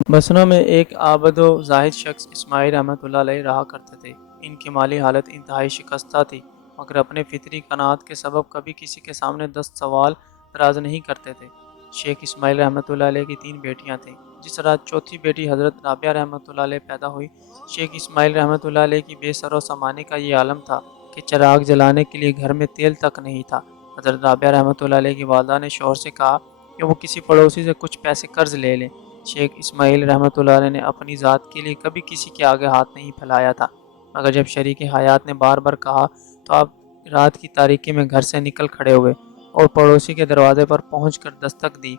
بسرا میں ایک عابد و زاہد شخص اسماعیل رحمۃ اللہ علیہ رہا کرتے تھے۔ ان کی مالی حالت انتہائی شکستہ تھی، مگر اپنے فطری قناعت کے سبب کبھی کسی کے سامنے دست سوال دراز نہیں کرتے تھے۔ شیخ اسماعیل رحمۃ اللہ علیہ کی 3 بیٹیاں تھیں۔ جس رات چوتھی بیٹی حضرت رابعہ رحمۃ اللہ علیہ پیدا ہوئی، شیخ اسماعیل رحمۃ اللہ علیہ کی بے سر و سامانی کا یہ عالم تھا کہ چراغ جلانے کے لیے گھر میں تیل تک نہیں تھا۔ حضرت رابعہ رحمۃ اللہ علیہ کی والدہ نے شوہر سے کہا کہ وہ کسی پڑوسی سے کچھ پیسے قرض لے لیں۔ شیخ اسماعیل رحمۃ اللہ علیہ نے اپنی ذات کے لیے کبھی کسی کے آگے ہاتھ نہیں پھیلایا تھا، مگر جب شریک حیات نے بار بار کہا تو آپ رات کی تاریکی میں گھر سے نکل کھڑے ہوئے اور پڑوسی کے دروازے پر پہنچ کر دستک دی۔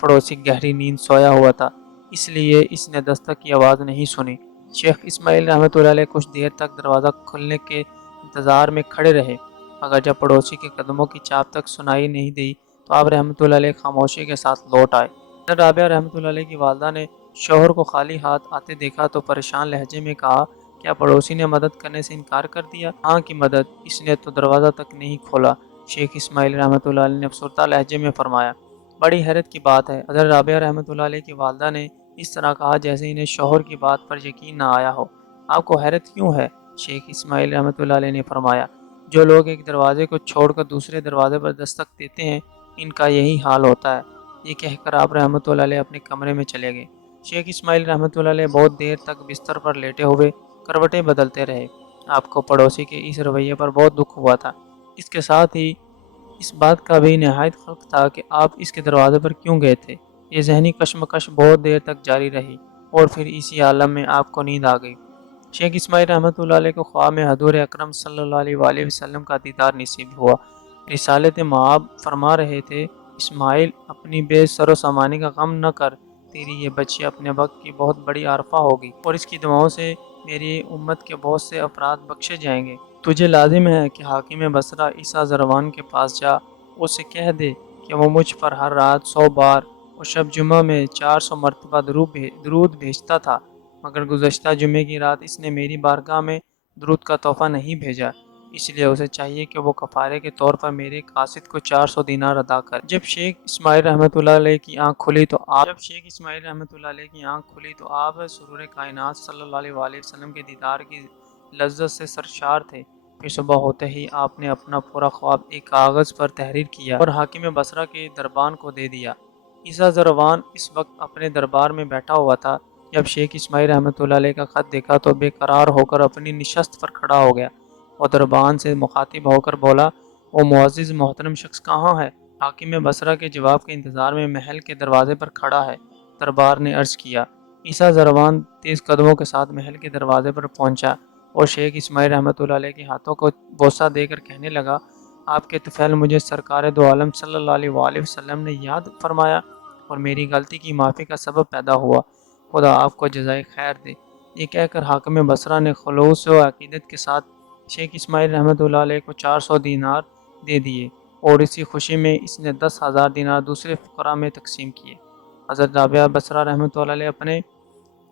پڑوسی گہری نیند سویا ہوا تھا، اس لیے اس نے دستک کی آواز نہیں سنی۔ شیخ اسماعیل رحمۃ اللہ علیہ کچھ دیر تک دروازہ کھلنے کے انتظار میں کھڑے رہے، مگر جب پڑوسی کے قدموں کی چاپ تک سنائی نہیں دی تو آپ رحمۃ اللہ علیہ خاموشی کے ساتھ لوٹ آئے۔ رابعہ رحمۃ اللہ علیہ کی والدہ نے شوہر کو خالی ہاتھ آتے دیکھا تو پریشان لہجے میں کہا، کیا پڑوسی نے مدد کرنے سے انکار کر دیا؟ ہاں کی مدد، اس نے تو دروازہ تک نہیں کھولا۔ شیخ اسماعیل رحمۃ اللہ علیہ نے افسردہ لہجے میں فرمایا، بڑی حیرت کی بات ہے۔ حضرت رابعہ رحمۃ اللہ علیہ کی والدہ نے اس طرح کہا جیسے انہیں شوہر کی بات پر یقین نہ آیا ہو۔ آپ کو حیرت کیوں ہے؟ شیخ اسماعیل رحمۃ اللہ علیہ نے فرمایا، جو لوگ ایک دروازے کو چھوڑ کر دوسرے دروازے پر دستک دیتے ہیں، ان کا یہی حال ہوتا ہے۔ یہ کہہ کر آپ رحمۃ اللہ علیہ اپنے کمرے میں چلے گئے۔ شیخ اسماعیل رحمۃ اللہ علیہ بہت دیر تک بستر پر لیٹے ہوئے کروٹیں بدلتے رہے۔ آپ کو پڑوسی کے اس رویے پر بہت دکھ ہوا تھا۔ اس کے ساتھ ہی اس بات کا بھی نہایت خلق تھا کہ آپ اس کے دروازے پر کیوں گئے تھے۔ یہ ذہنی کشمکش بہت دیر تک جاری رہی اور پھر اسی عالم میں آپ کو نیند آ گئی۔ شیخ اسماعیل رحمۃ اللہ علیہ کو خواب میں حضور اکرم صلی اللہ علیہ وآلہ وسلم کا دیدار نصیب ہوا۔ رسالت مآب فرما رہے تھے، اسماعیل اپنی بے سر و سامانی کا غم نہ کر، تیری یہ بچی اپنے وقت کی بہت بڑی عارفہ ہوگی اور اس کی دعاؤں سے میری امت کے بہت سے افراد بخشے جائیں گے۔ تجھے لازم ہے کہ حاکم بصرہ عیسیٰ زروان کے پاس جا، اسے کہہ دے کہ وہ مجھ پر ہر رات 100 بار اور شب جمعہ میں 400 مرتبہ درود بھیجتا تھا، مگر گزشتہ جمعے کی رات اس نے میری بارگاہ میں درود کا تحفہ نہیں بھیجا، اس لیے اسے چاہیے کہ وہ کفارے کے طور پر میرے قاصد کو 400 دینار ادا کر۔ جب شیخ اسماعیل رحمۃ اللہ علیہ کی آنکھ کھلی تو آپ سرور کائنات صلی اللہ علیہ وآلہ وسلم کے دیدار کی لذت سے سرشار تھے۔ پھر صبح ہوتے ہی آپ نے اپنا پورا خواب ایک کاغذ پر تحریر کیا اور حاکم بصرہ کے دربان کو دے دیا۔ عیسیٰ زروان اس وقت اپنے دربار میں بیٹھا ہوا تھا۔ جب شیخ اسماعیل رحمۃ اللہ علیہ کا خط دیکھا تو بے قرار ہو کر اپنی نشست پر کھڑا ہو گیا اور دربان سے مخاطب ہو کر بولا، وہ معزز محترم شخص کہاں ہے؟ حاکم بصرہ کے جواب کے انتظار میں محل کے دروازے پر کھڑا ہے، دربار نے عرض کیا۔ عیسیٰ زروان تیز قدموں کے ساتھ محل کے دروازے پر پہنچا اور شیخ اسماعیل رحمۃ اللہ علیہ کے ہاتھوں کو بوسہ دے کر کہنے لگا، آپ کے طفیل مجھے سرکار دو عالم صلی اللہ علیہ وآلہ وسلم نے یاد فرمایا اور میری غلطی کی معافی کا سبب پیدا ہوا، خدا آپ کو جزائے خیر دے۔ یہ کہہ کر حاکم بصرہ نے خلوص و عقیدت کے ساتھ شیخ اسماعیل رحمۃ اللہ علیہ کو 400 دینار دے دیے اور اسی خوشی میں اس نے 10,000 دینار دوسرے فقراء میں تقسیم کیے۔ حضرت رابعہ بصرہ رحمۃ اللہ علیہ اپنے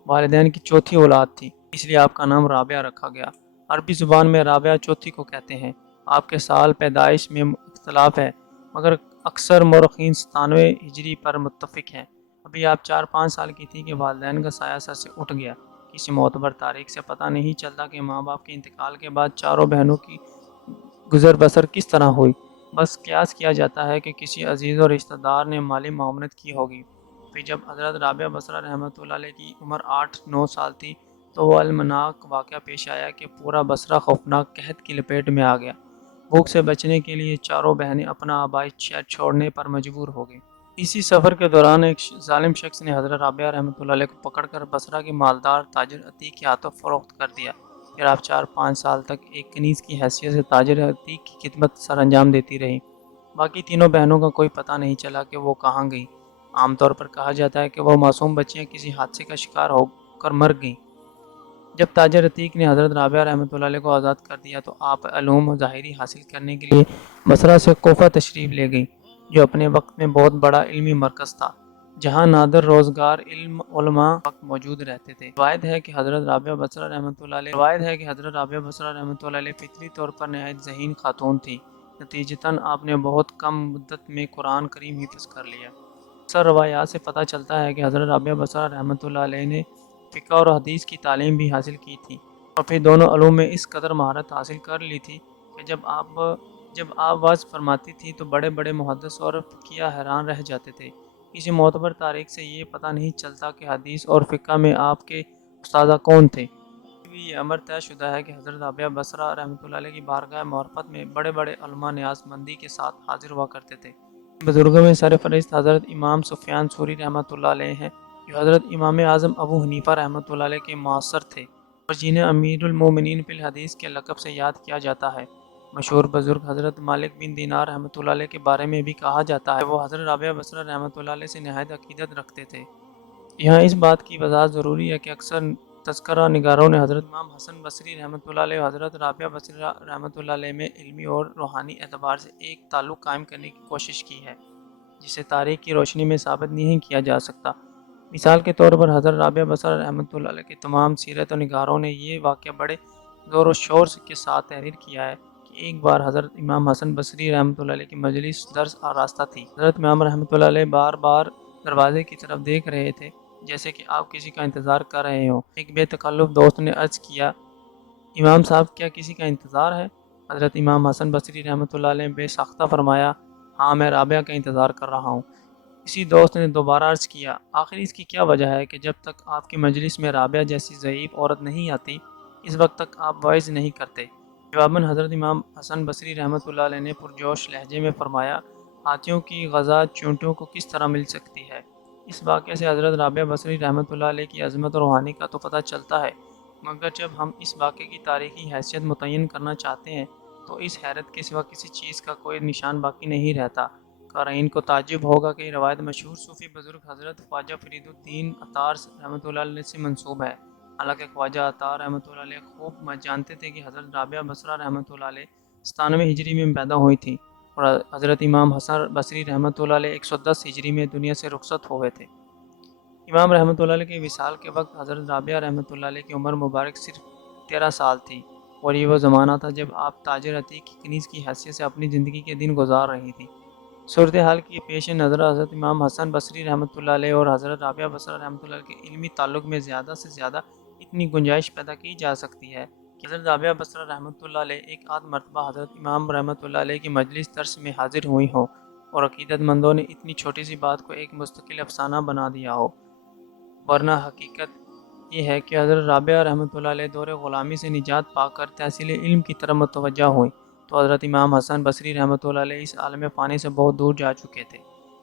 والدین کی چوتھی اولاد تھی، اس لیے آپ کا نام رابعہ رکھا گیا۔ عربی زبان میں رابعہ چوتھی کو کہتے ہیں۔ آپ کے سال پیدائش میں اختلاف ہے، مگر اکثر مورخین 97 ہجری پر متفق ہیں۔ ابھی آپ 4-5 سال کی تھی کہ والدین کا سایہ سر سے اٹھ گیا۔ کسی معتبر تاریخ سے پتہ نہیں چلتا کہ ماں باپ کے انتقال کے بعد چاروں بہنوں کی گزر بسر کس طرح ہوئی، بس قیاس کیا جاتا ہے کہ کسی عزیز و رشتہ دار نے مالی معاونت کی ہوگی۔ پھر جب حضرت رابعہ بصرہ رحمۃ اللہ علیہ کی عمر 8-9 سال تھی تو وہ المناک واقعہ پیش آیا کہ پورا بصرہ خوفناک قحط کی لپیٹ میں آ گیا۔ بھوک سے بچنے کے لیے چاروں بہنیں اپنا آبائی شہر چھوڑنے پر مجبور ہو گئیں۔ اسی سفر کے دوران ایک ظالم شخص نے حضرت رابعہ رحمۃ اللہ علیہ کو پکڑ کر بصرہ کے مالدار تاجر عتیق کے ہاتھوں فروخت کر دیا۔ پھر آپ 4-5 سال تک ایک کنیز کی حیثیت سے تاجر عتیق کی خدمت سر انجام دیتی رہی۔ باقی تینوں بہنوں کا کوئی پتہ نہیں چلا کہ وہ کہاں گئیں۔ عام طور پر کہا جاتا ہے کہ وہ معصوم بچیاں کسی حادثے کا شکار ہو کر مر گئیں۔ جب تاجر عتیق نے حضرت رابعہ رحمۃ اللہ علیہ کو آزاد کر دیا تو آپ علوم ظاہری حاصل کرنے کے لیے بصرہ سے کوفہ تشریف لے گئیں، جو اپنے وقت میں بہت بڑا علمی مرکز تھا، جہاں نادر روزگار علماء وقت موجود رہتے تھے۔ روایت ہے کہ حضرت رابعہ بصرہ رحمۃ اللہ علیہ فطری طور پر نہایت ذہین خاتون تھی، نتیجتاً آپ نے بہت کم مدت میں قرآن کریم حفظ کر لیا۔ اکثر روایات سے پتہ چلتا ہے کہ حضرت رابعہ بصرہ رحمۃ اللہ علیہ نے فقہ اور حدیث کی تعلیم بھی حاصل کی تھی اور پھر دونوں علوم میں اس قدر مہارت حاصل کر لی تھی کہ جب آپ واز فرماتی تھی تو بڑے بڑے محدث اور فقیہ حیران رہ جاتے تھے۔ کسی معتبر تاریخ سے یہ پتہ نہیں چلتا کہ حدیث اور فقہ میں آپ کے استاذہ کون تھے۔ بھی یہ امر طے شدہ ہے کہ حضرت رابعہ بصرہ رحمۃ اللہ علیہ کی بارگاہ معرفت میں بڑے بڑے علماء نیاز مندی کے ساتھ حاضر ہوا کرتے تھے۔ بزرگوں میں سرفہرست حضرت امام سفیان ثوری رحمۃ اللہ علیہ ہیں، جو حضرت امام اعظم ابو حنیفہ رحمۃ اللہ علیہ کے معاصر تھے اور جنہیں امیر المومنین فی الحدیث کے لقب سے یاد کیا جاتا ہے۔ مشہور بزرگ حضرت مالک بن دینار رحمۃ اللہ علیہ کے بارے میں بھی کہا جاتا ہے کہ وہ حضرت رابعہ بصرہ رحمۃ اللہ علیہ سے نہایت عقیدت رکھتے تھے۔ یہاں اس بات کی وضاحت ضروری ہے کہ اکثر تذکرہ نگاروں نے حضرت امام حسن بصری رحمۃ اللہ علیہ و حضرت رابعہ بصرہ رحمۃ اللہ علیہ میں علمی اور روحانی اعتبار سے ایک تعلق قائم کرنے کی کوشش کی ہے، جسے تاریخ کی روشنی میں ثابت نہیں کیا جا سکتا۔ مثال کے طور پر حضرت رابعہ بصرہ رحمۃ اللہ علیہ کے تمام سیرت و نگاروں نے یہ واقعہ بڑے زور و شور کے ساتھ تحریر کیا ہے کہ ایک بار حضرت امام حسن بصری رحمۃ اللہ علیہ کی مجلس درس آراستہ تھی۔ حضرت امام رحمۃ اللہ علیہ بار بار دروازے کی طرف دیکھ رہے تھے جیسے کہ آپ کسی کا انتظار کر رہے ہوں۔ ایک بے تکلف دوست نے عرض کیا، امام صاحب کیا کسی کا انتظار ہے؟ حضرت امام حسن بصری رحمۃ اللہ علیہ بے ساختہ فرمایا، ہاں میں رابعہ کا انتظار کر رہا ہوں۔ اسی دوست نے دوبارہ عرض کیا، آخر اس کی کیا وجہ ہے کہ جب تک آپ کی مجلس میں رابعہ جیسی ضعیف عورت نہیں آتی اس وقت تک آپ وعظ نہیں کرتے؟ جواباً حضرت امام حسن بصری رحمۃ اللہ علیہ نے پرجوش لہجے میں فرمایا، ہاتھیوں کی غذا چونٹیوں کو کس طرح مل سکتی ہے؟ اس واقعے سے حضرت رابعہ بصری رحمۃ اللہ علیہ کی عظمت و روحانی کا تو پتہ چلتا ہے، مگر جب ہم اس واقعے کی تاریخی حیثیت متعین کرنا چاہتے ہیں تو اس حیرت کے سوا کسی چیز کا کوئی نشان باقی نہیں رہتا۔ قارئین کو تعجب ہوگا کہ یہ روایت مشہور صوفی بزرگ حضرت خواجہ فرید الدین عطار رحمۃ اللہ علیہ سے منسوب ہے، حالانکہ خواجہ عطار رحمۃ اللہ علیہ خوب جانتے تھے کہ حضرت رابعہ بصرہ رحمۃ اللہ علیہ 97 ہجری میں پیدا ہوئی تھی اور حضرت امام حسن بصری رحمۃ اللہ علیہ 110 ہجری میں دنیا سے رخصت ہوئے تھے۔ امام رحمۃ اللہ علیہ کے وصال کے وقت حضرت رابعہ رحمۃ اللہ علیہ کی عمر مبارک صرف 13 سال تھی اور یہ وہ زمانہ تھا جب آپ تاجر عتیق کی کنیز کی حیثیت سے اپنی زندگی کے دن گزار رہی تھی۔ صورتحال کی پیش نظر حضرت امام حسن بصری رحمۃ اللہ علیہ اور حضرت رابعہ بصرہ رحمۃ اللہ علیہ کے علمی تعلق میں زیادہ سے زیادہ اتنی گنجائش پیدا کی جا سکتی ہے کہ حضرت رابعہ بصرہ رحمۃ اللہ علیہ ایک آدھ مرتبہ حضرت امام رحمۃ اللہ علیہ کی مجلس درس میں حاضر ہوئی ہوں اور عقیدت مندوں نے اتنی چھوٹی سی بات کو ایک مستقل افسانہ بنا دیا ہو، ورنہ حقیقت یہ ہے کہ حضرت رابعہ رحمۃ اللہ علیہ دور غلامی سے نجات پا کر تحصیل علم کی طرف متوجہ ہوئیں تو حضرت امام حسن بصری رحمۃ اللہ علیہ اس عالم فانی سے بہت دور جا چکے تھے۔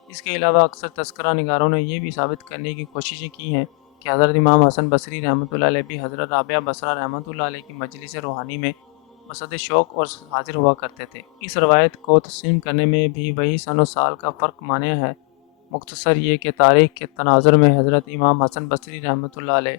اس کے علاوہ اکثر تذکرہ نگاروں نے یہ بھی ثابت کرنے کی کوششیں کی ہیں کہ حضرت امام حسن بصری رحمۃ اللہ علیہ بھی حضرت رابعہ بصرہ رحمۃ اللہ علیہ کی مجلس روحانی میں بصد شوق اور حاضر ہوا کرتے تھے۔ اس روایت کو تسلیم کرنے میں بھی وہی سن و سال کا فرق مانع ہے، مختصر یہ کہ تاریخ کے تناظر میں حضرت امام حسن بصری رحمۃ اللہ علیہ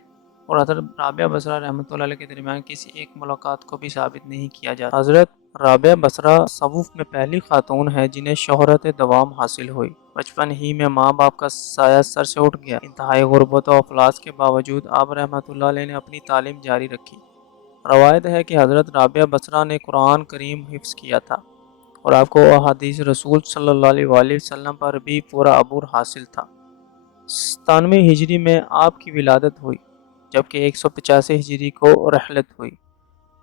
اور حضرت رابعہ بصرہ رحمۃ اللہ علیہ کے درمیان کسی ایک ملاقات کو بھی ثابت نہیں کیا جاتا۔ حضرت رابعہ بصرہ تصوف میں پہلی خاتون ہے جنہیں شہرت دوام حاصل ہوئی۔ بچپن ہی میں ماں باپ کا سایہ سر سے اٹھ گیا۔ انتہائی غربت و افلاس کے باوجود آپ رحمۃ اللہ علیہ نے اپنی تعلیم جاری رکھی۔ روایت ہے کہ حضرت رابعہ بصرہ نے قرآن کریم حفظ کیا تھا اور آپ کو احادیث رسول صلی اللہ علیہ وآلہ وسلم پر بھی پورا عبور حاصل تھا۔ 97 ہجری میں آپ کی ولادت ہوئی جبکہ 185 ہجری کو رحلت ہوئی۔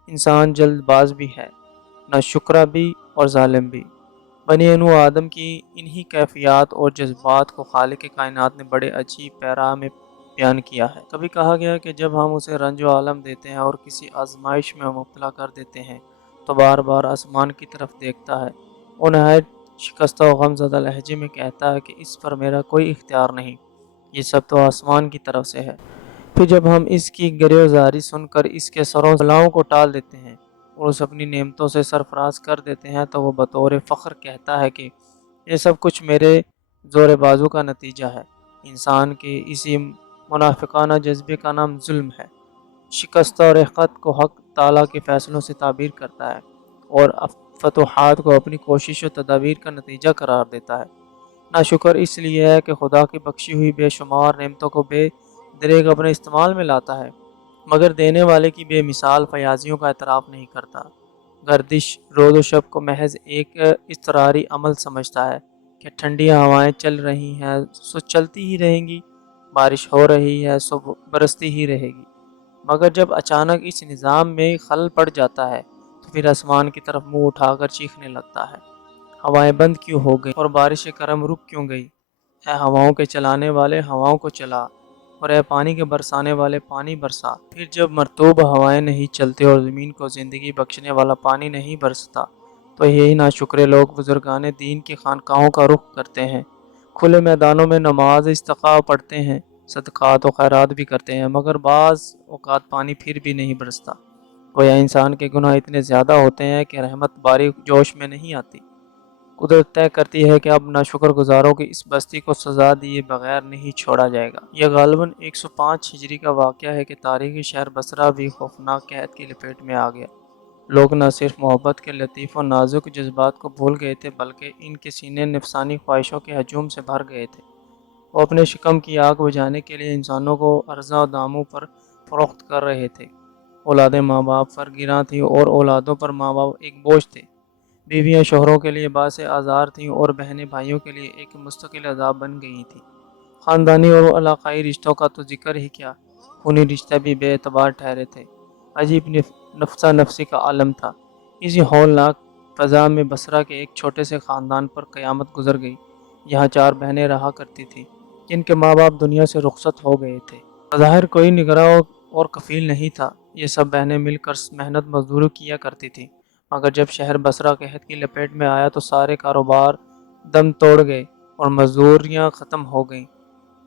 انسان جلد باز بھی ہے، نہ شکرہ بھی اور ظالم بھی۔ بنی نوح آدم کی انہی کیفیات اور جذبات کو خالق کائنات نے بڑے عجیب پیرا میں بیان کیا ہے۔ کبھی کہا گیا کہ جب ہم اسے رنج و عالم دیتے ہیں اور کسی آزمائش میں مبتلا کر دیتے ہیں تو بار بار آسمان کی طرف دیکھتا ہے اور نہایت شکستہ و غم زدہ لہجے میں کہتا ہے کہ اس پر میرا کوئی اختیار نہیں، یہ سب تو آسمان کی طرف سے ہے۔ پھر جب ہم اس کی گریزاری سن کر اس کے سروں بلاؤں کو ٹال دیتے ہیں اور اسے اپنی نعمتوں سے سرفراز کر دیتے ہیں تو وہ بطور فخر کہتا ہے کہ یہ سب کچھ میرے زور بازو کا نتیجہ ہے۔ انسان کے اسی منافقانہ جذبے کا نام ظلم ہے۔ شکستہ اور رقت کو حق تعالیٰ کے فیصلوں سے تعبیر کرتا ہے اور فتوحات کو اپنی کوشش و تدابیر کا نتیجہ قرار دیتا ہے۔ ناشکر اس لیے ہے کہ خدا کی بخشی ہوئی بے شمار نعمتوں کو بے دریغ اپنے استعمال میں لاتا ہے مگر دینے والے کی بے مثال فیاضیوں کا اعتراف نہیں کرتا۔ گردش روز و شب کو محض ایک اضطراری عمل سمجھتا ہے کہ ٹھنڈی ہوائیں چل رہی ہیں سو چلتی ہی رہیں گی، بارش ہو رہی ہے سو برستی ہی رہے گی۔ مگر جب اچانک اس نظام میں خلل پڑ جاتا ہے تو پھر آسمان کی طرف منہ اٹھا کر چیخنے لگتا ہے، ہوائیں بند کیوں ہو گئی اور بارش کرم رک کیوں گئی؟ اے ہواؤں کے چلانے والے ہواؤں کو چلا، اور اے پانی کے برسانے والے پانی برسا۔ پھر جب مرطوب ہوائیں نہیں چلتے اور زمین کو زندگی بخشنے والا پانی نہیں برستا تو یہی ناشکرے لوگ بزرگان دین کی خانقاہوں کا رخ کرتے ہیں، کھلے میدانوں میں نماز استسقاء پڑھتے ہیں، صدقات و خیرات بھی کرتے ہیں، مگر بعض اوقات پانی پھر بھی نہیں برستا۔ گویا انسان کے گناہ اتنے زیادہ ہوتے ہیں کہ رحمت باری جوش میں نہیں آتی۔ قدرت طے کرتی ہے کہ اب ناشکر گزاروں کی اس بستی کو سزا دیے بغیر نہیں چھوڑا جائے گا۔ یہ غالباً 105 ہجری کا واقعہ ہے کہ تاریخی شہر بصرہ بھی خوفناک قحط کی لپیٹ میں آ گیا۔ لوگ نہ صرف محبت کے لطیف و نازک جذبات کو بھول گئے تھے بلکہ ان کے سینے نفسانی خواہشوں کے ہجوم سے بھر گئے تھے۔ وہ اپنے شکم کی آگ بجھانے کے لیے انسانوں کو ارزاں و داموں پر فروخت کر رہے تھے۔ اولادیں ماں باپ پر گراں تھیں اور اولادوں پر ماں باپ ایک بوجھ تھے۔ بیویاں شوہروں کے لیے باعث آزار تھیں اور بہنیں بھائیوں کے لیے ایک مستقل عذاب بن گئی تھیں۔ خاندانی اور علاقائی رشتوں کا تو ذکر ہی کیا، خونی رشتے بھی بے اعتبار ٹھہرے تھے۔ عجیب نفسا نفسی کا عالم تھا۔ اسی ہولناک فضا میں بصرہ کے ایک چھوٹے سے خاندان پر قیامت گزر گئی۔ یہاں 4 بہنیں رہا کرتی تھیں جن کے ماں باپ دنیا سے رخصت ہو گئے تھے۔ بظاہر کوئی نگراں اور کفیل نہیں تھا، یہ سب بہنیں مل کر محنت مزدوری کیا کرتی تھیں، مگر جب شہر بصرہ قحط کی لپیٹ میں آیا تو سارے کاروبار دم توڑ گئے اور مزدوریاں ختم ہو گئیں۔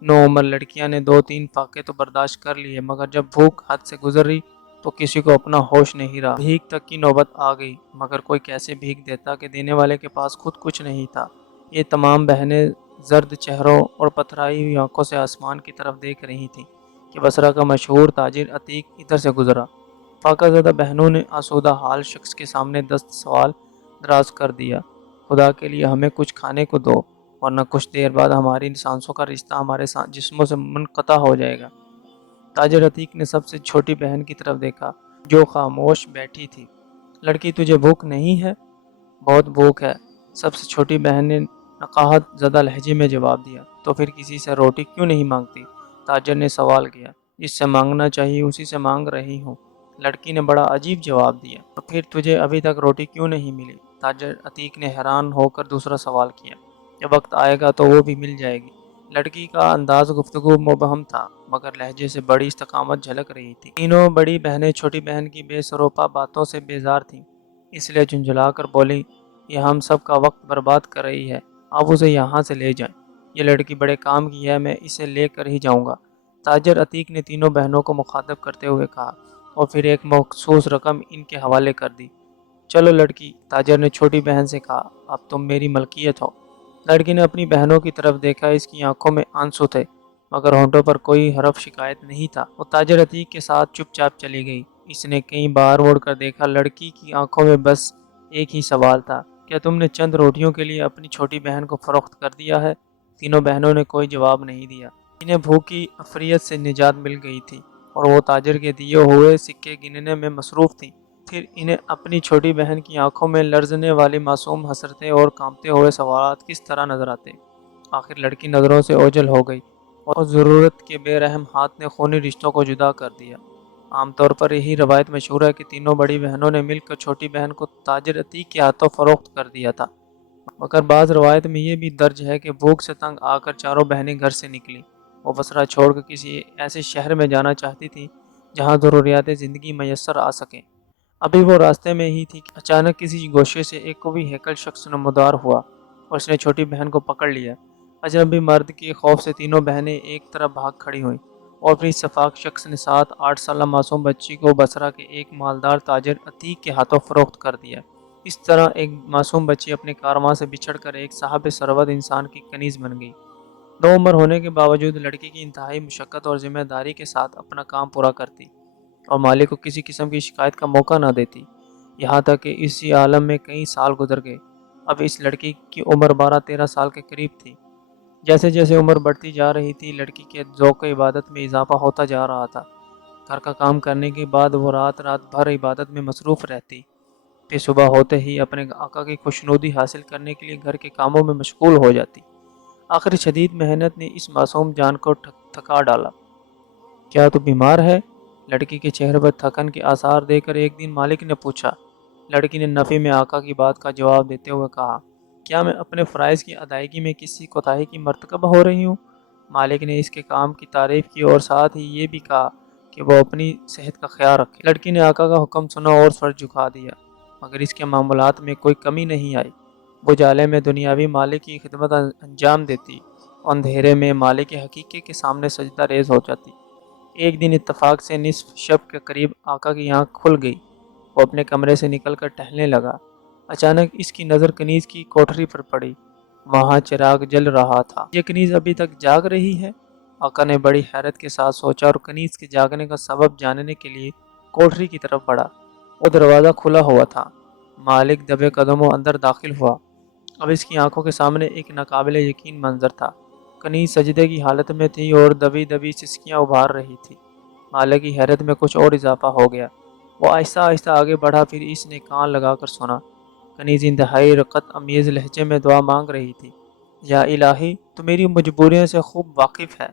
نوعمر لڑکیاں نے 2-3 فاقے تو برداشت کر لیے، مگر جب بھوک حد سے گزری تو کسی کو اپنا ہوش نہیں رہا۔ بھیک تک کی نوبت آ گئی، مگر کوئی کیسے بھیک دیتا کہ دینے والے کے پاس خود کچھ نہیں تھا۔ یہ تمام بہنیں زرد چہروں اور پتھرائی ہوئی آنکھوں سے آسمان کی طرف دیکھ رہی تھیں کہ بصرہ کا مشہور تاجر عتیق ادھر سے گزرا۔ فاقہ زدہ بہنوں نے آسودہ حال شخص کے سامنے دست سوال دراز کر دیا، خدا کے لیے ہمیں کچھ کھانے کو دو، ورنہ کچھ دیر بعد ہماری سانسوں کا رشتہ ہمارے جسموں سے منقطع ہو جائے گا۔ تاجر عتیق نے سب سے چھوٹی بہن کی طرف دیکھا جو خاموش بیٹھی تھی۔ لڑکی تجھے بھوک نہیں ہے؟ بہت بھوک ہے، سب سے چھوٹی بہن نے نقاہت زدہ لہجے میں جواب دیا۔ تو پھر کسی سے روٹی کیوں نہیں مانگتی؟ تاجر نے سوال کیا۔ جس سے مانگنا چاہیے اسی سے مانگ رہی ہوں، لڑکی نے بڑا عجیب جواب دیا۔ تو پھر تجھے ابھی تک روٹی کیوں نہیں ملی؟ تاجر عتیق نے حیران ہو کر دوسرا سوال کیا۔ جب وقت آئے گا تو وہ بھی مل جائے گی۔ لڑکی کا انداز گفتگو مبہم تھا، مگر لہجے سے بڑی استقامت جھلک رہی تھی۔ تینوں بڑی بہنیں چھوٹی بہن کی بے سروپا باتوں سے بیزار تھیں، اس لیے جھنجھلا کر بولی، یہ ہم سب کا وقت برباد کر رہی ہے، آپ اسے یہاں سے لے جائیں۔ یہ لڑکی بڑے کام کی ہے، میں اسے لے کر ہی جاؤں گا، تاجر عتیق نے تینوں بہنوں کو مخاطب کرتے ہوئے کہا، اور پھر ایک مخصوص رقم ان کے حوالے کر دی۔ چلو لڑکی، تاجر نے چھوٹی بہن سے کہا، اب تم میری ملکیت ہو۔ لڑکی نے اپنی بہنوں کی طرف دیکھا، اس کی آنکھوں میں آنسو تھے مگر ہونٹوں پر کوئی حرف شکایت نہیں تھا۔ وہ تاجر عتیق کے ساتھ چپ چاپ چلی گئی۔ اس نے کئی بار مڑ کر دیکھا، لڑکی کی آنکھوں میں بس ایک ہی سوال تھا، کیا تم نے چند روٹیوں کے لیے اپنی چھوٹی بہن کو فروخت کر دیا ہے؟ تینوں بہنوں نے کوئی جواب نہیں دیا۔ انہیں بھوکی افریت سے نجات مل گئی تھی اور وہ تاجر کے دیے ہوئے سکے گننے میں مصروف تھیں۔ پھر انہیں اپنی چھوٹی بہن کی آنکھوں میں لرزنے والی معصوم حسرتیں اور کانپتے ہوئے سوالات کس طرح نظر آتے۔ آخر لڑکی نظروں سے اوجھل ہو گئی اور ضرورت کے بے رحم ہاتھ نے خونی رشتوں کو جدا کر دیا۔ عام طور پر یہی روایت مشہور ہے کہ تینوں بڑی بہنوں نے مل کر چھوٹی بہن کو تاجر عتیق کے ہاتھوں فروخت کر دیا تھا، مگر بعض روایت میں یہ بھی درج ہے کہ بھوک سے تنگ آ کر چاروں بہنیں گھر سے نکلیں۔ وہ بصرہ چھوڑ کر کسی ایسے شہر میں جانا چاہتی تھی جہاں ضروریات زندگی میسر آ سکیں۔ ابھی وہ راستے میں ہی تھی کہ اچانک کسی گوشے سے ایک قوی ہیکل شخص نمودار ہوا اور اس نے چھوٹی بہن کو پکڑ لیا۔ اجنبی مرد کے خوف سے تینوں بہنیں ایک طرف بھاگ کھڑی ہوئیں اور اپنی شفاق شخص نے 7-8 سالہ معصوم بچی کو بصرہ کے ایک مالدار تاجر عتیق کے ہاتھوں فروخت کر دیا۔ اس طرح ایک معصوم بچی اپنے کارواں سے بچھڑ کر ایک صاحب ثروت انسان کی کنیز بن گئی۔ نوعمر ہونے کے باوجود لڑکی کی انتہائی مشقت اور ذمہ داری کے ساتھ اپنا کام پورا کرتی اور مالک کو کسی قسم کی شکایت کا موقع نہ دیتی، یہاں تک کہ اسی عالم میں کئی سال گزر گئے۔ اب اس لڑکی کی عمر 12-13 سال کے قریب تھی۔ جیسے جیسے عمر بڑھتی جا رہی تھی، لڑکی کے ذوق عبادت میں اضافہ ہوتا جا رہا تھا۔ گھر کا کام کرنے کے بعد وہ رات رات بھر عبادت میں مصروف رہتی پھر صبح ہوتے ہی اپنے آقا کی خوشنودی حاصل کرنے کے لیے گھر کے کاموں میں مشغول ہو جاتی۔ آخر شدید محنت نے اس معصوم جان کو تھکا ڈالا۔ کیا تو بیمار ہے؟ لڑکی کے چہرے پر تھکن کے آثار دیکھ کر ایک دن مالک نے پوچھا۔ لڑکی نے نفی میں آقا کی بات کا جواب دیتے ہوئے کہا، کیا میں اپنے فرائض کی ادائیگی میں کسی کوتاہی کی مرتکب ہو رہی ہوں؟ مالک نے اس کے کام کی تعریف کی اور ساتھ ہی یہ بھی کہا کہ وہ اپنی صحت کا خیال رکھے۔ لڑکی نے آقا کا حکم سنا اور سر جھکا دیا، مگر اس کے معاملات میں کوئی کمی نہیں آئی۔ وہ جالے میں دنیاوی مالک کی خدمت انجام دیتی، اندھیرے میں مالک حقیقی کے سامنے سجدہ ریز ہو جاتی۔ ایک دن اتفاق سے نصف شب کے قریب آقا کی آنکھ کھل گئی۔ وہ اپنے کمرے سے نکل کر ٹہلنے لگا۔ اچانک اس کی نظر کنیز کی کوٹری پر پڑی۔ وہاں چراغ جل رہا تھا۔ یہ کنیز ابھی تک جاگ رہی ہے؟ آقا نے بڑی حیرت کے ساتھ سوچا اور کنیز کے جاگنے کا سبب جاننے کے لیے کوٹری کی طرف بڑھا۔ وہ دروازہ کھلا ہوا تھا۔ مالک دبے قدموں اندر داخل ہوا۔ اب اس کی آنکھوں کے سامنے ایک ناقابل یقین منظر تھا۔ کنیز سجدے کی حالت میں تھی اور دبی دبی سسکیاں ابھار رہی تھی۔ مالک کی حیرت میں کچھ اور اضافہ ہو گیا۔ وہ آہستہ آہستہ آگے بڑھا، پھر اس نے کان لگا کر سنا۔ کنیز انتہائی رقت امیز لہجے میں دعا مانگ رہی تھی۔ یا الہی، تو میری مجبوریوں سے خوب واقف ہے۔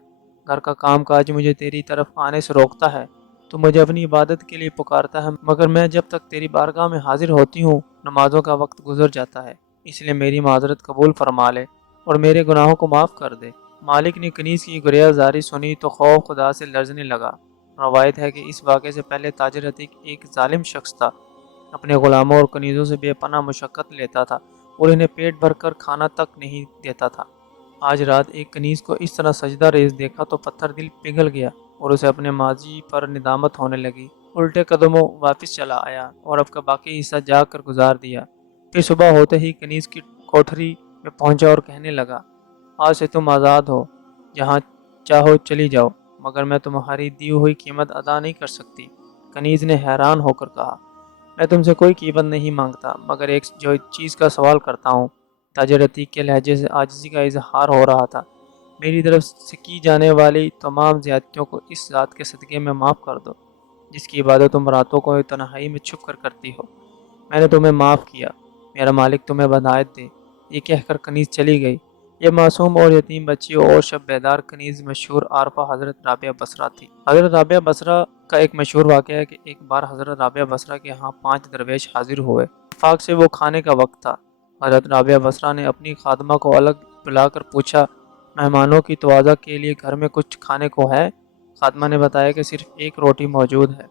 گھر کا کام کاج مجھے تیری طرف آنے سے روکتا ہے۔ تو مجھے اپنی عبادت کے لیے پکارتا ہے، مگر میں جب تک تیری بارگاہ میں حاضر ہوتی ہوں نمازوں کا وقت گزر جاتا ہے۔ اس لیے میری معذرت قبول فرما لے اور میرے گناہوں کو معاف کر دے۔ مالک نے کنیز کی گریزاری سنی تو خوف خدا سے لرزنے لگا۔ روایت ہے کہ اس واقعے سے پہلے تاجر عتیق ایک ظالم شخص تھا۔ اپنے غلاموں اور کنیزوں سے بے پناہ مشقت لیتا تھا اور انہیں پیٹ بھر کر کھانا تک نہیں دیتا تھا۔ آج رات ایک کنیز کو اس طرح سجدہ ریز دیکھا تو پتھر دل پگھل گیا اور اسے اپنے ماضی پر ندامت ہونے لگی۔ الٹے قدموں واپس چلا آیا اور اب کا باقی حصہ جاگ کر گزار دیا۔ پھر صبح ہوتے ہی کنیز کی کوٹری میں پہنچا اور کہنے لگا، آج سے تم آزاد ہو، جہاں چاہو چلی جاؤ، مگر میں تمہاری دی ہوئی قیمت ادا نہیں کر سکتی۔ کنیز نے حیران ہو کر کہا، میں تم سے کوئی قیمت نہیں مانگتا، مگر ایک چیز کا سوال کرتا ہوں۔ تاجر عتیق کے لہجے سے عاجزی کا اظہار ہو رہا تھا۔ میری طرف سے کی جانے والی تمام زیادتیوں کو اس ذات کے صدقے میں معاف کر دو جس کی عبادت تم راتوں کو تنہائی میں چھپ کر کرتی ہو۔ میں نے تمہیں معاف کیا، میرا مالک تمہیں ہدایت دے۔ یہ کہہ کر کنیز چلی گئی۔ یہ معصوم اور یتیم بچی اور شب بیدار کنیز مشہور عارفہ حضرت رابعہ بصرہ تھی۔ حضرت رابعہ بصرہ کا ایک مشہور واقعہ ہے کہ ایک بار حضرت رابعہ بصرہ کے ہاں 5 درویش حاضر ہوئے۔ اتفاق سے وہ کھانے کا وقت تھا۔ حضرت رابعہ بصرہ نے اپنی خادمہ کو الگ بلا کر پوچھا، مہمانوں کی تواضع کے لیے گھر میں کچھ کھانے کو ہے؟ خادمہ نے بتایا کہ صرف ایک روٹی موجود ہے۔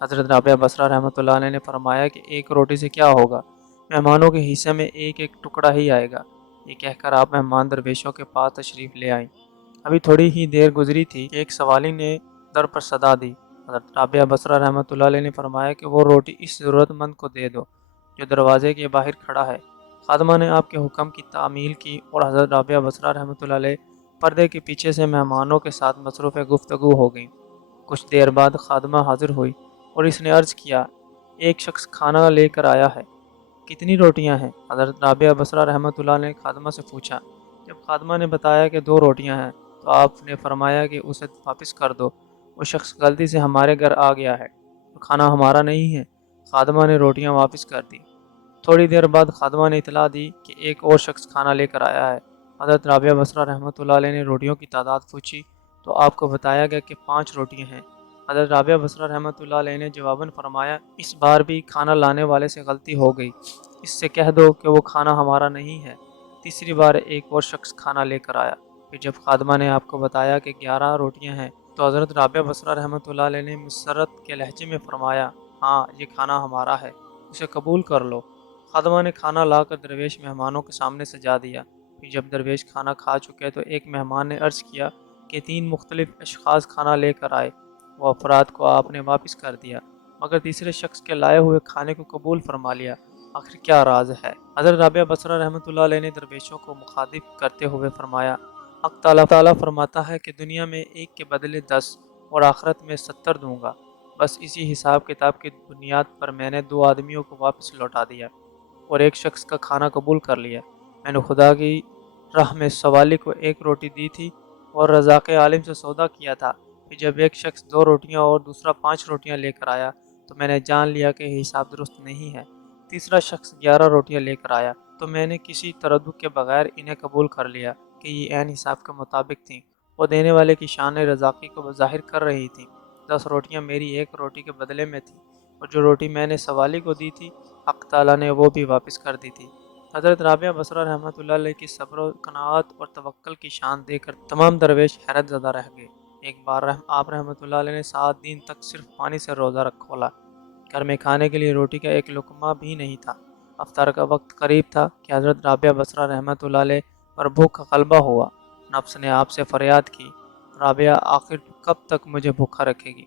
حضرت رابعہ بصرہ رحمۃ اللہ علیہ نے فرمایا کہ ایک روٹی سے کیا ہوگا، مہمانوں کے حصے میں ایک ایک ٹکڑا ہی آئے گا۔ یہ کہہ کر آپ مہمان درویشوں کے پاس تشریف لے آئیں۔ ابھی تھوڑی ہی دیر گزری تھی کہ ایک سوالی نے در پر صدا دی۔ حضرت رابعہ بصرہ رحمۃ اللہ علیہ نے فرمایا کہ وہ روٹی اس ضرورت مند کو دے دو جو دروازے کے باہر کھڑا ہے۔ خادمہ نے آپ کے حکم کی تعمیل کی اور حضرت رابعہ بصرہ رحمۃ اللہ علیہ پردے کے پیچھے سے مہمانوں کے ساتھ مصروف گفتگو ہو گئیں۔ کچھ دیر بعد خادمہ حاضر ہوئی اور اس نے عرض کیا، ایک شخص کھانا لے کر آیا ہے، کتنی روٹیاں ہیں؟ حضرت رابعہ بصرہ رحمۃ اللہ نے خادمہ سے پوچھا۔ جب خادمہ نے بتایا کہ 2 روٹیاں ہیں تو آپ نے فرمایا کہ اسے واپس کر دو، وہ شخص غلطی سے ہمارے گھر آ گیا ہے اور کھانا ہمارا نہیں ہے۔ خادمہ نے روٹیاں واپس کر دی۔ تھوڑی دیر بعد خادمہ نے اطلاع دی کہ ایک اور شخص کھانا لے کر آیا ہے۔ حضرت رابعہ بصرہ رحمۃ اللہ علیہ نے روٹیوں کی تعداد پوچھی تو آپ کو بتایا گیا کہ 5 روٹیاں ہیں۔ حضرت رابعہ بصرہ رحمۃ اللہ علیہ نے جواباً فرمایا، اس بار بھی کھانا لانے والے سے غلطی ہو گئی، اس سے کہہ دو کہ وہ کھانا ہمارا نہیں ہے۔ تیسری بار ایک اور شخص کھانا لے کر آیا۔ پھر جب خادمہ نے آپ کو بتایا کہ 11 روٹیاں ہیں تو حضرت رابعہ بصرہ رحمۃ اللہ علیہ نے مسرت کے لہجے میں فرمایا، ہاں یہ کھانا ہمارا ہے، اسے قبول کر لو۔ خادمہ نے کھانا لا کر درویش مہمانوں کے سامنے سجا دیا۔ پھر جب درویش کھانا کھا چکے تو ایک مہمان نے عرض کیا کہ 3 مختلف اشخاص کھانا لے کر آئے، وہ افراد کو آپ نے واپس کر دیا، مگر تیسرے شخص کے لائے ہوئے کھانے کو قبول فرما لیا، آخر کیا راز ہے؟ حضرت رابعہ بصرہ رحمۃ اللہ علیہ نے درویشوں کو مخاطب کرتے ہوئے فرمایا، حق تعالیٰ فرماتا ہے کہ دنیا میں ایک کے بدلے 10 اور آخرت میں 70 دوں گا۔ بس اسی حساب کتاب کی بنیاد پر میں نے 2 آدمیوں کو واپس لوٹا دیا اور ایک شخص کا کھانا قبول کر لیا۔ میں نے خدا کی راہ میں سوالی کو 1 روٹی دی تھی اور رزاق عالم سے سودا کیا تھا۔ پھر جب ایک شخص 2 روٹیاں اور دوسرا 5 روٹیاں لے کر آیا تو میں نے جان لیا کہ حساب درست نہیں ہے۔ تیسرا شخص 11 روٹیاں لے کر آیا تو میں نے کسی تردد کے بغیر انہیں قبول کر لیا کہ یہ عین حساب کے مطابق تھیں۔ وہ دینے والے کی شان رضاقی کو ظاہر کر رہی تھی۔ 10 روٹیاں میری ایک روٹی کے بدلے میں تھیں، اور جو روٹی میں نے سوالی کو دی تھی حق تعالیٰ نے وہ بھی واپس کر دی تھی۔ حضرت رابعہ بصرہ رحمۃ اللہ علیہ کی صبر و قناعت اور توکل کی شان دے کر تمام درویش حیرت زدہ رہ گئے۔ ایک بار آپ رحمۃ اللہ علیہ نے 7 دن تک صرف پانی سے روزہ کھولا۔ گھر میں کھانے کے لیے روٹی کا ایک لقمہ بھی نہیں تھا۔ افطار کا وقت قریب تھا کہ حضرت رابعہ بصرہ رحمۃ اللہ علیہ پر بھوک کا غلبہ ہوا۔ نفس نے آپ سے فریاد کی، رابعہ آخر کب تک مجھے بھوکا رکھے گی؟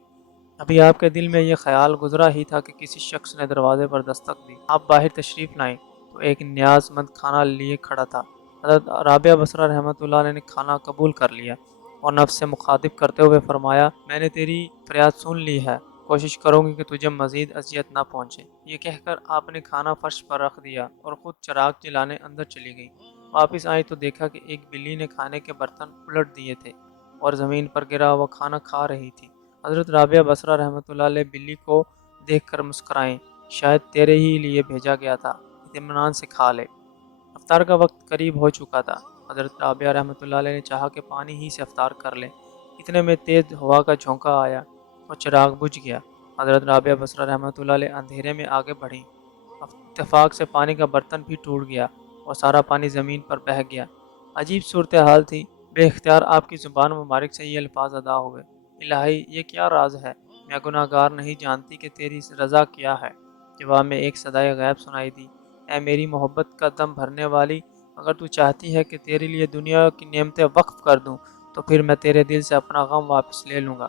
ابھی آپ کے دل میں یہ خیال گزرا ہی تھا کہ کسی شخص نے دروازے پر دستک دی۔ آپ باہر تشریف لائیں تو ایک نیاز مند کھانا لیے کھڑا تھا۔ حضرت رابعہ بصرہ رحمۃ اللہ علیہ نے کھانا قبول کر لیا اور نفس سے مخاطب کرتے ہوئے فرمایا، میں نے تیری فریاد سن لی ہے، کوشش کروں گی کہ تجھے مزید اذیت نہ پہنچے۔ یہ کہہ کر آپ نے کھانا فرش پر رکھ دیا اور خود چراغ جلانے اندر چلی گئی۔ واپس آئی تو دیکھا کہ ایک بلی نے کھانے کے برتن الٹ دیے تھے اور زمین پر گرا ہوا کھانا کھا رہی تھی۔ حضرت رابعہ بصرہ رحمۃ اللہ علیہ بلی کو دیکھ کر مسکرائیں، شاید تیرے ہی لیے بھیجا گیا تھا، اطمینان سے کھا لے۔ افطار کا وقت قریب ہو چکا تھا۔ حضرت رابعہ رحمۃ اللہ علیہ نے چاہا کہ پانی ہی سے افطار کر لے۔ اتنے میں تیز ہوا کا جھونکا آیا اور چراغ بجھ گیا۔ حضرت رابعہ بصرہ رحمۃ اللہ علیہ اندھیرے میں آگے بڑھیں۔ اتفاق سے پانی کا برتن بھی ٹوٹ گیا اور سارا پانی زمین پر بہہ گیا۔ عجیب صورتحال تھی۔ بے اختیار آپ کی زبان مبارک سے یہ الفاظ ادا ہوئے، الہی یہ کیا راز ہے؟ میں گناہ گار نہیں جانتی کہ تیری رضا کیا ہے۔ جواب میں ایک صدائے غیب سنائی دی، اے میری محبت کا دم بھرنے والی، اگر تو چاہتی ہے کہ تیرے لیے دنیا کی نعمتیں وقف کر دوں تو پھر میں تیرے دل سے اپنا غم واپس لے لوں گا،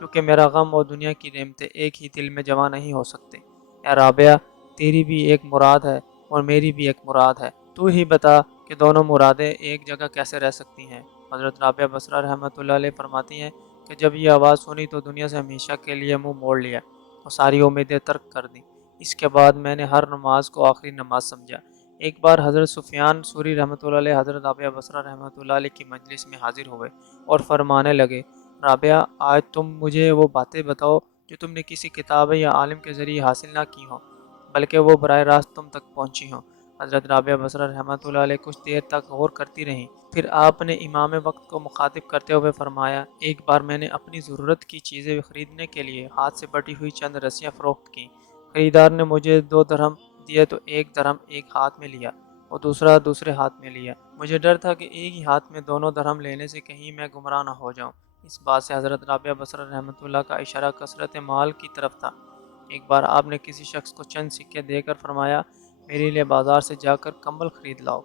کیونکہ میرا غم اور دنیا کی نعمتیں ایک ہی دل میں جمع نہیں ہو سکتے۔ اے رابعہ، تیری بھی ایک مراد ہے اور میری بھی ایک مراد ہے، تو ہی بتا کہ دونوں مرادیں ایک جگہ کیسے رہ سکتی ہیں۔ حضرت رابعہ بصرہ رحمۃ اللہ علیہ فرماتی ہیں کہ جب یہ آواز سنی تو دنیا سے ہمیشہ کے لیے منہ موڑ لیا اور ساری امیدیں ترک کر دیں۔ اس کے بعد میں نے ہر نماز کو آخری نماز سمجھا۔ ایک بار حضرت سفیان ثوری رحمۃ اللہ علیہ حضرت رابعہ بصرہ رحمۃ اللہ علیہ کی مجلس میں حاضر ہوئے اور فرمانے لگے، رابعہ، آج تم مجھے وہ باتیں بتاؤ جو تم نے کسی کتاب یا عالم کے ذریعے حاصل نہ کی ہوں، بلکہ وہ براہ راست تم تک پہنچی ہوں۔ حضرت رابعہ بصرہ رحمۃ اللہ علیہ کچھ دیر تک غور کرتی رہیں، پھر آپ نے امام وقت کو مخاطب کرتے ہوئے فرمایا، ایک بار میں نے اپنی ضرورت کی چیزیں خریدنے کے لیے ہاتھ سے بٹی ہوئی چند رسیاں فروخت کیں۔ خریدار نے مجھے 2 درہم دیے تو 1 درہم ایک ہاتھ میں لیا اور دوسرا دوسرے ہاتھ میں لیا۔ مجھے ڈر تھا کہ ایک ہی ہاتھ میں دونوں درہم لینے سے کہیں میں گمراہ نہ ہو جاؤں۔ اس بات سے حضرت رابعہ بصرہ رحمۃ اللہ کا اشارہ کثرت مال کی طرف تھا۔ ایک بار آپ نے کسی شخص کو چند سکے دے کر فرمایا، میرے لیے بازار سے جا کر کمبل خرید لاؤ۔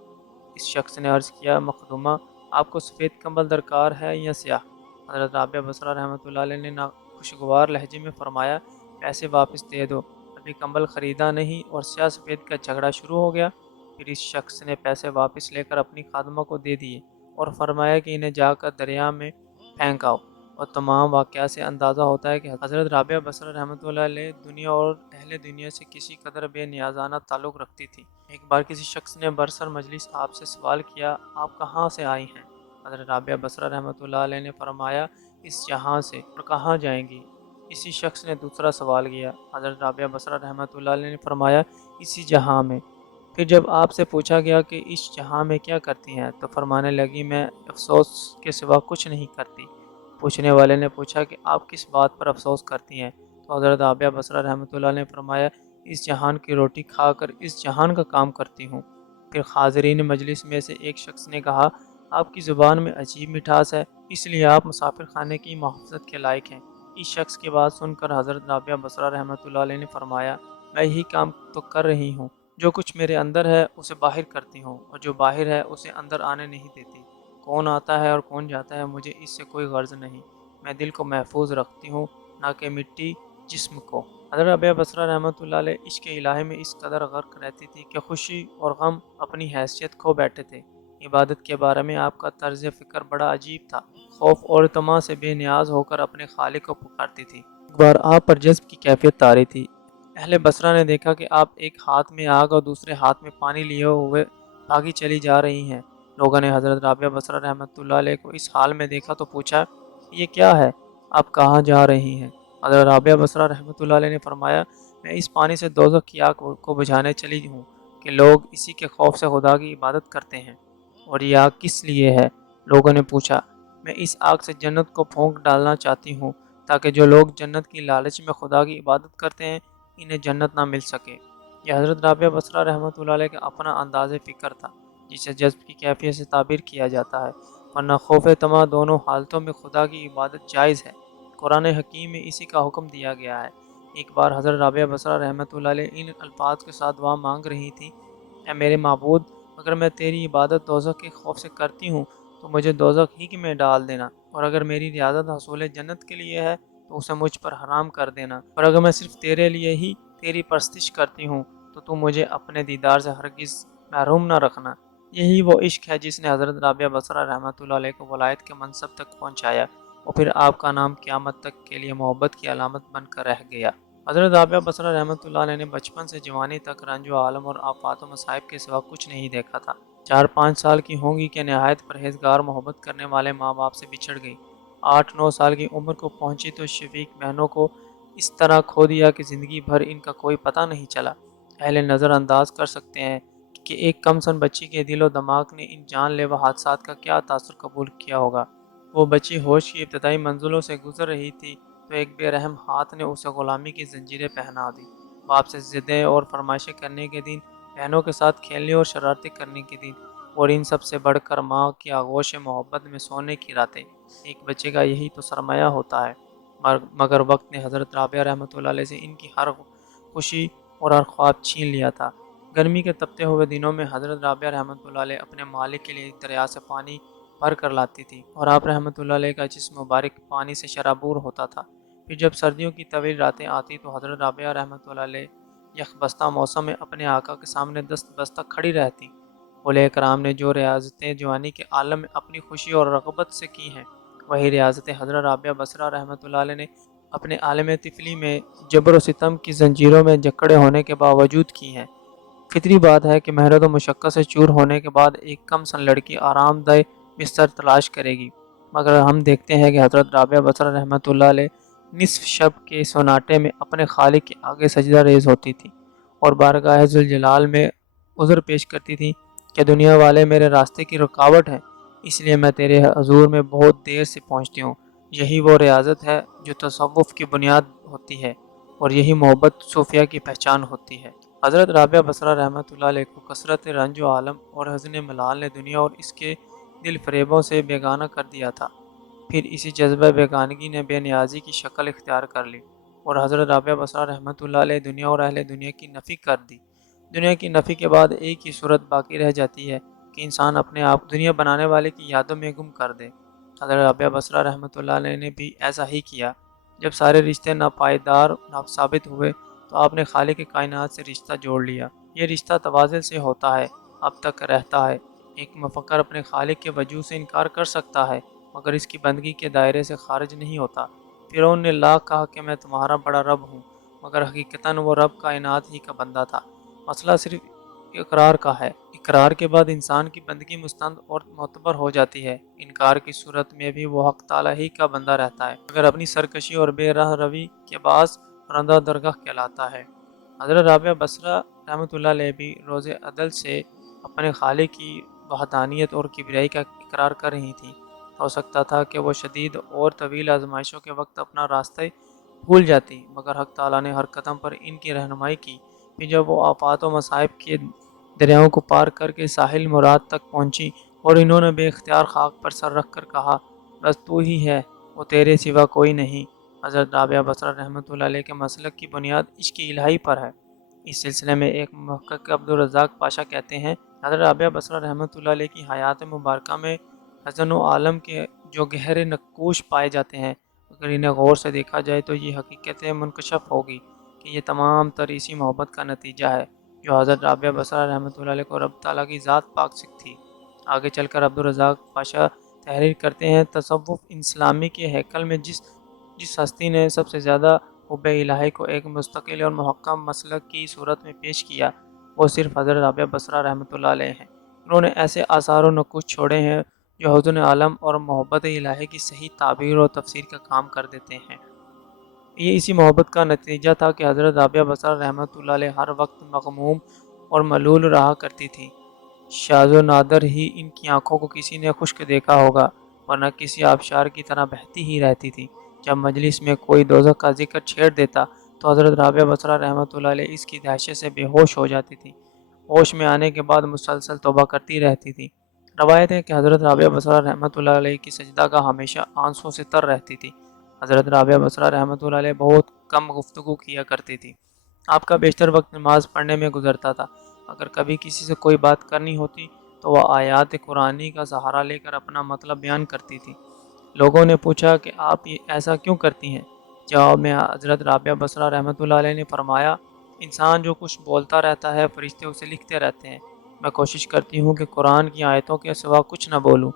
اس شخص نے عرض کیا، مخدومہ، آپ کو سفید کمبل درکار ہے یا سیاہ؟ حضرت رابعہ بصرہ رحمۃ اللہ علیہ نے ناخوشگوار لہجے میں فرمایا، پیسے واپس دے دو، ابھی کمبل خریدا نہیں اور سیاہ سفید کا جھگڑا شروع ہو گیا۔ پھر اس شخص نے پیسے واپس لے کر اپنی خادمہ کو دے دیے اور فرمایا کہ انہیں جا کر دریا میں پھینک آؤ۔ اور تمام واقعات سے اندازہ ہوتا ہے کہ حضرت رابعہ بصرہ رحمۃ اللہ علیہ دنیا اور اہل دنیا سے کسی قدر بے نیازانہ تعلق رکھتی تھی۔ ایک بار کسی شخص نے برسر مجلس آپ سے سوال کیا، آپ کہاں سے آئی ہیں؟ حضرت رابعہ بصرہ رحمۃ اللہ علیہ نے فرمایا، اس جہاں سے، اور کہاں جائیں گی؟ اسی شخص نے دوسرا سوال کیا۔ حضرت رابعہ بصرہ رحمۃ اللہ علیہ نے فرمایا، اسی جہاں میں۔ پھر جب آپ سے پوچھا گیا کہ اس جہاں میں کیا کرتی ہیں تو فرمانے لگی، میں افسوس کے سوا کچھ نہیں کرتی۔ پوچھنے والے نے پوچھا کہ آپ کس بات پر افسوس کرتی ہیں تو حضرت رابعہ بصرہ رحمۃ اللہ نے فرمایا، اس جہان کی روٹی کھا کر اس جہان کا کام کرتی ہوں۔ پھر حاضرین مجلس میں سے ایک شخص نے کہا، آپ کی زبان میں عجیب مٹھاس ہے، اس لیے آپ مسافر خانے کی محافظت کے لائق ہیں۔ اس شخص کی بات سن کر حضرت رابعہ بصرہ رحمۃ اللہ علیہ نے فرمایا، میں یہی کام تو کر رہی ہوں، جو کچھ میرے اندر ہے اسے باہر کرتی ہوں اور جو باہر ہے اسے اندر آنے نہیں دیتی۔ کون آتا ہے اور کون جاتا ہے مجھے اس سے کوئی غرض نہیں، میں دل کو محفوظ رکھتی ہوں نہ کہ مٹی جسم کو۔ حضرت رابعہ بصرہ رحمۃ اللہ علیہ عشق الہی میں اس قدر غرق رہتی تھی کہ خوشی اور غم اپنی حیثیت کھو بیٹھے تھے۔ عبادت کے بارے میں آپ کا طرز فکر بڑا عجیب تھا، خوف اور طمع سے بے نیاز ہو کر اپنے خالق کو پکارتی تھی۔ ایک بار آپ پر جذب کی کیفیت طاری تھی۔ اہل بصرہ نے دیکھا کہ آپ ایک ہاتھ میں آگ اور دوسرے ہاتھ میں پانی لیے ہوئے بھاگی چلی جا رہی ہیں۔ لوگوں نے حضرت رابعہ بصرہ رحمۃ اللہ علیہ کو اس حال میں دیکھا تو پوچھا، یہ کیا ہے؟ آپ کہاں جا رہی ہیں؟ حضرت رابعہ بصرہ رحمۃ اللہ علیہ نے فرمایا، میں اس پانی سے دوزخ کی آگ کو بجھانے چلی ہوں کہ لوگ اسی کے خوف سے خدا کی عبادت کرتے ہیں۔ اور یہ آگ کس لیے ہے؟ لوگوں نے پوچھا۔ میں اس آگ سے جنت کو پھونک ڈالنا چاہتی ہوں تاکہ جو لوگ جنت کی لالچ میں خدا کی عبادت کرتے ہیں انہیں جنت نہ مل سکے۔ یہ حضرت رابعہ بصرہ رحمۃ اللہ علیہ کا اپنا انداز فکر تھا جسے جذب کی کیفیت سے تعبیر کیا جاتا ہے، ورنہ خوف طمع دونوں حالتوں میں خدا کی عبادت جائز ہے۔ قرآن حکیم میں اسی کا حکم دیا گیا ہے۔ ایک بار حضرت رابعہ بصرہ رحمۃ اللہ علیہ ان الفاظ کے ساتھ دعا مانگ رہی تھی: اے میرے معبود، اگر میں تیری عبادت دوزخ کے خوف سے کرتی ہوں تو مجھے دوزخ ہی میں ڈال دینا، اور اگر میری ریاضت حصول جنت کے لیے ہے تو اسے مجھ پر حرام کر دینا، اور اگر میں صرف تیرے لیے ہی تیری پرستش کرتی ہوں تو مجھے اپنے دیدار سے ہرگز محروم نہ رکھنا۔ یہی وہ عشق ہے جس نے حضرت رابعہ بصرہ رحمۃ اللہ علیہ کو ولایت کے منصب تک پہنچایا، اور پھر آپ کا نام قیامت تک کے لیے محبت کی علامت بن کر رہ گیا۔ حضرت رابعہ بصرہ رحمۃ اللہ علیہ نے بچپن سے جوانی تک رنج و عالم اور آفات و مصائب کے سوا کچھ نہیں دیکھا تھا۔ 4-5 سال کی ہوں گی کہ نہایت پرہیزگار محبت کرنے والے ماں باپ سے بچھڑ گئی۔ 8-9 سال کی عمر کو پہنچی تو شفیق بہنوں کو اس طرح کھو دیا کہ زندگی بھر ان کا کوئی پتہ نہیں چلا۔ اہل نظر انداز کر سکتے ہیں کہ ایک کم سن بچی کے دل و دماغ نے ان جان لیوا حادثات کا کیا تاثر قبول کیا ہوگا۔ وہ بچی ہوش کی ابتدائی منزلوں سے گزر رہی تھی تو ایک بے رحم ہاتھ نے اسے غلامی کی زنجیریں پہنا دی۔ باپ سے ضدیں اور فرمائشیں کرنے کے دن، بہنوں کے ساتھ کھیلنے اور شرارتیں کرنے کے دن، اور ان سب سے بڑھ کر ماں کی آغوش محبت میں سونے کی راتیں۔ ایک بچے کا یہی تو سرمایہ ہوتا ہے۔ مگر وقت نے حضرت رابعہ رحمۃ اللہ علیہ سے ان کی ہر خوشی اور ہر خواب چھین لیا تھا۔ گرمی کے تپتے ہوئے دنوں میں حضرت رابعہ رحمۃ اللہ علیہ اپنے مالک کے لیے دریا سے پانی بھر کر لاتی تھی، اور آپ رحمۃ اللہ علیہ کا جسم مبارک پانی سے شرابور ہوتا تھا۔ پھر جب سردیوں کی طویل راتیں آتی تو حضرت رابعہ رحمۃ اللہ علیہ یخ بستہ موسم میں اپنے آقا کے سامنے دست بستہ کھڑی رہتی۔ اولیاء کرام نے جو ریاضتیں جوانی کے عالم میں اپنی خوشی اور رغبت سے کی ہیں، وہی ریاضتیں حضرت رابعہ بصرہ رحمۃ اللہ علیہ نے اپنے عالم طفلی میں جبر و ستم کی زنجیروں میں جکڑے ہونے کے باوجود کی ہیں۔ فطری بات ہے کہ محنت و مشقت سے چور ہونے کے بعد ایک کم سن لڑکی آرام دہ بستر تلاش کرے گی، مگر ہم دیکھتے ہیں کہ حضرت رابعہ بصرہ رحمۃ اللہ علیہ نصف شب کے سناٹے میں اپنے خالق کے آگے سجدہ ریز ہوتی تھی اور بارگاہ ذوالجلال میں عذر پیش کرتی تھی کہ دنیا والے میرے راستے کی رکاوٹ ہیں، اس لیے میں تیرے حضور میں بہت دیر سے پہنچتی ہوں۔ یہی وہ ریاضت ہے جو تصوف کی بنیاد ہوتی ہے، اور یہی محبت صوفیہ کی پہچان ہوتی ہے۔ حضرت رابعہ بصرہ رحمۃ اللہ علیہ کو کثرت رنج و عالم اور حزن ملال نے دنیا اور اس کے دل فریبوں سے بیگانہ کر دیا تھا۔ پھر اسی جذبہ بیگانگی نے بے نیازی کی شکل اختیار کر لی، اور حضرت رابعہ بصرہ رحمۃ اللہ علیہ دنیا اور اہل دنیا کی نفی کر دی۔ دنیا کی نفی کے بعد ایک ہی صورت باقی رہ جاتی ہے کہ انسان اپنے آپ دنیا بنانے والے کی یادوں میں گم کر دے۔ حضرت رابعہ بصرہ رحمۃ اللہ علیہ نے بھی ایسا ہی کیا۔ جب سارے رشتے ناپائیدار ثابت ہوئے تو آپ نے خالق کائنات سے رشتہ جوڑ لیا۔ یہ رشتہ تواضع سے ہوتا ہے، اب تک رہتا ہے۔ ایک مفکر اپنے خالق کے وجود سے انکار کر سکتا ہے مگر اس کی بندگی کے دائرے سے خارج نہیں ہوتا۔ فرعون نے لاکھ کہا کہ میں تمہارا بڑا رب ہوں، مگر حقیقتاً وہ رب کائنات ہی کا بندہ تھا۔ مسئلہ صرف اقرار کا ہے۔ اقرار کے بعد انسان کی بندگی مستند اور معتبر ہو جاتی ہے۔ انکار کی صورت میں بھی وہ حق تعالی ہی کا بندہ رہتا ہے، مگر اپنی سرکشی اور بے راہ روی کے باعث رندہ درگاہ کہلاتا ہے۔ حضرت رابعہ بصرہ رحمۃ اللہ علیہ بھی روز عدل سے اپنے خالق کی وحدانیت اور کبریائی کا اقرار کر رہی تھیں۔ ہو سکتا تھا کہ وہ شدید اور طویل آزمائشوں کے وقت اپنا راستہ بھول جاتی، مگر حق تعالیٰ نے ہر قدم پر ان کی رہنمائی کی۔ پھر جب وہ آفات و مصائب کے دریاؤں کو پار کر کے ساحل مراد تک پہنچی اور انہوں نے بے اختیار خاک پر سر رکھ کر کہا: بس تو ہی ہے، وہ تیرے سوا کوئی نہیں۔ حضرت رابعہ بصرہ رحمۃ اللہ علیہ کے مسلک کی بنیاد عشق الہی پر ہے۔ اس سلسلے میں ایک محقق عبدالرزاق پاشا کہتے ہیں: حضرت رابعہ بصرہ رحمۃ اللہ علیہ کی حیات مبارکہ میں حزن و عالم کے جو گہرے نقوش پائے جاتے ہیں، اگر انہیں غور سے دیکھا جائے تو یہ حقیقت منکشف ہوگی کہ یہ تمام تر اسی محبت کا نتیجہ ہے جو حضرت رابعہ بصرہ رحمۃ اللہ علیہ کو رب تعالیٰ کی ذات پاک سے تھی۔ آگے چل کر عبدالرزاق پاشا تحریر کرتے ہیں: تصوف اسلامی کے ہیکل میں جس ہستی نے سب سے زیادہ حب الہی کو ایک مستقل اور محکم مسلک کی صورت میں پیش کیا، وہ صرف حضرت رابعہ بصرہ رحمۃ اللہ علیہ ہیں۔ انہوں نے ایسے آثار و نقوش چھوڑے ہیں جو حزن عالم اور محبت الہی کی صحیح تعبیر و تفسیر کا کام کر دیتے ہیں۔ یہ اسی محبت کا نتیجہ تھا کہ حضرت رابعہ بصرہ رحمۃ اللہ علیہ ہر وقت مغموم اور ملول رہا کرتی تھی۔ شاذ و نادر ہی ان کی آنکھوں کو کسی نے خشک دیکھا ہوگا، ورنہ کسی آبشار کی طرح بہتی ہی رہتی تھی۔ جب مجلس میں کوئی دوزخ کا ذکر چھیڑ دیتا تو حضرت رابعہ بصرہ رحمۃ اللہ علیہ اس کی دہشت سے بے ہوش ہو جاتی تھی۔ ہوش میں آنے کے بعد مسلسل توبہ کرتی رہتی تھی۔ روایت ہے کہ حضرت رابعہ بصرہ رحمۃ اللہ علیہ کی سجدہ گاہ ہمیشہ آنسوں سے تر رہتی تھی۔ حضرت رابعہ بصرہ رحمۃ اللہ علیہ بہت کم گفتگو کیا کرتی تھی۔ آپ کا بیشتر وقت نماز پڑھنے میں گزرتا تھا۔ اگر کبھی کسی سے کوئی بات کرنی ہوتی تو وہ آیات قرآنی کا سہارا لے کر اپنا مطلب بیان کرتی تھی۔ لوگوں نے پوچھا کہ آپ یہ ایسا کیوں کرتی ہیں؟ جواب میں حضرت رابعہ بصرہ رحمۃ اللہ علیہ نے فرمایا، انسان جو کچھ بولتا رہتا ہے فرشتے اسے لکھتے رہتے ہیں۔ میں کوشش کرتی ہوں کہ قرآن کی آیتوں کے سوا کچھ نہ بولوں۔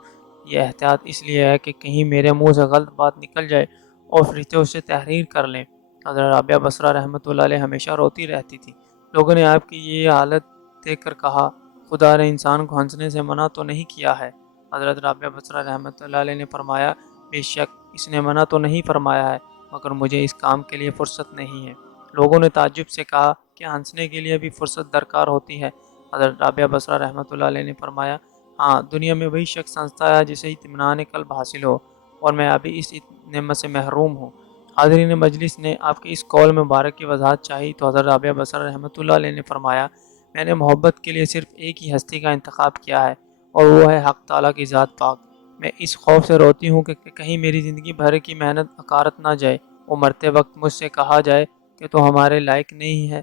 یہ احتیاط اس لیے ہے کہ کہیں میرے منہ سے غلط بات نکل جائے اور فرشتے اسے تحریر کر لیں۔ حضرت رابعہ بصرہ رحمۃ اللہ علیہ ہمیشہ روتی رہتی تھی۔ لوگوں نے آپ کی یہ حالت دیکھ کر کہا، خدا نے انسان کو ہنسنے سے منع تو نہیں کیا ہے؟ حضرت رابعہ بصرہ رحمۃ اللہ علیہ نے فرمایا، بے شک اس نے منع تو نہیں فرمایا ہے، مگر مجھے اس کام کے لیے فرصت نہیں ہے۔ لوگوں نے تعجب سے کہا کہ ہنسنے کے لیے بھی فرصت درکار ہوتی ہے؟ حضرت رابعہ بصرہ رحمۃ اللہ علیہ نے فرمایا، ہاں، دنیا میں وہی شخص ہنستا ہے جسے اطمینان قلب حاصل ہو، اور میں ابھی اس نعمت سے محروم ہوں۔ حاضرین مجلس نے آپ کے اس قول مبارک کی وضاحت چاہی تو حضرت رابعہ بصرہ رحمۃ اللہ علیہ نے فرمایا، میں نے محبت کے لیے صرف ایک ہی ہستی کا انتخاب کیا ہے، اور وہ ہے حق تعالیٰ کی ذات پاک۔ میں اس خوف سے روتی ہوں کہ کہیں میری زندگی بھر کی محنت اکارت نہ جائے اور مرتے وقت مجھ سے کہا جائے کہ تو ہمارے لائق نہیں ہے۔